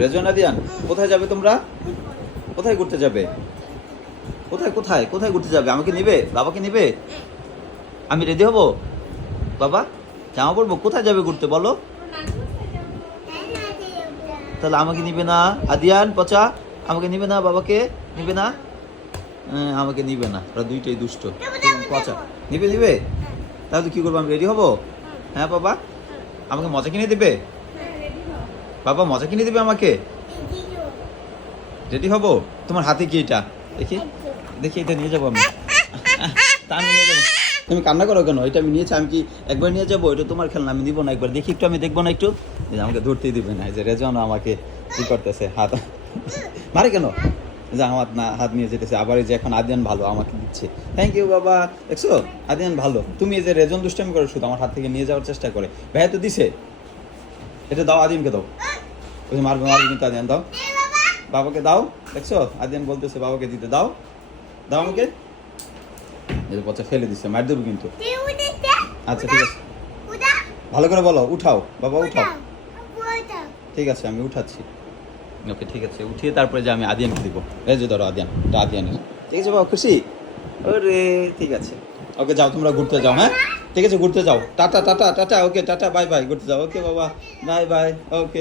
রেজওয়ান আদিয়ান, কোথায় যাবে তোমরা? কোথায় ঘুরতে যাবে? কোথায় কোথায় কোথায় ঘুরতে যাবে? আমাকে নিবে? বাবাকে নিবে? আমি রেডি হব? বাবা জামা পরবো? কোথায় যাবে ঘুরতে বলো? তাহলে আমাকে নিবে না? আদিয়ান পচা, আমাকে নিবে না? বাবাকে নিবে না? আমাকে নিবে না, ওরা দুইটাই দুষ্ট। পচা নিবে নিবে? তাহলে কি করবো? আমি রেডি হব? হ্যাঁ বাবা, আমাকে মজা কিনে দিবে? বাবা মজা কিনে দিবে আমাকে? রেডি হব? তোমার হাতে কি এটা? দেখি দেখি, এটা নিয়ে যাবো আমি। তা আমি নিয়ে যাবো। তুমি কান্না করো কেন? এটা আমি নিয়েছি, আমি কি একবার নিয়ে যাবো? এটা তোমার খেলনা, আমি দিব না। একবার দেখি একটু, আমি দেখবো না একটু? এই যে আমাকে ধরতেই দিবে না, এই যে রেজওয়ান আমাকে কি করতেছে, হাত মারে কেন? যে আমার না হাত নিয়ে যেতেছে আবার। এই যে এখন আদিয়ান ভালো আমাকে দিচ্ছে। থ্যাংক ইউ বাবা। দেখছো আদিয়ান ভালো। তুমি এই যে রেজন দুষ্টামি করো শুধু, আমার হাত থেকে নিয়ে যাওয়ার চেষ্টা করে। ভাইয়া তো দিছে, এটা দাও আদিয়ানকে দাও। ওই যে মারবে মারবে কিন্তু, আদিয়ান দাও, বাবাকে দাও। দেখছো আদিয়ান বলতেছে বাবাকে দিতে। দাও দাও আমাকে। এই যে বাচ্চা ফেলে দিচ্ছে, মার দেবো কিন্তু। আচ্ছা ঠিক আছে, ভালো করে বলো। উঠাও বাবা, উঠাও। ঠিক আছে আমি উঠাচ্ছি। ওকে ঠিক আছে, উঠিয়ে তারপরে যে আমি আদিয়ানকে দিব। এই যে ধরো আদিয়ান, এটা আদিয়ানের। ঠিক আছে বাবা, খুশি? ওরে ঠিক আছে, ওকে যাও তোমরা ঘুরতে যাও। হ্যাঁ ঠিক আছে, ঘুরতে যাও। Tata tata tata. ওকে টাটা, বাই বাই, ঘুরতে যাও। ওকে বাবা, বাই বাই। ওকে।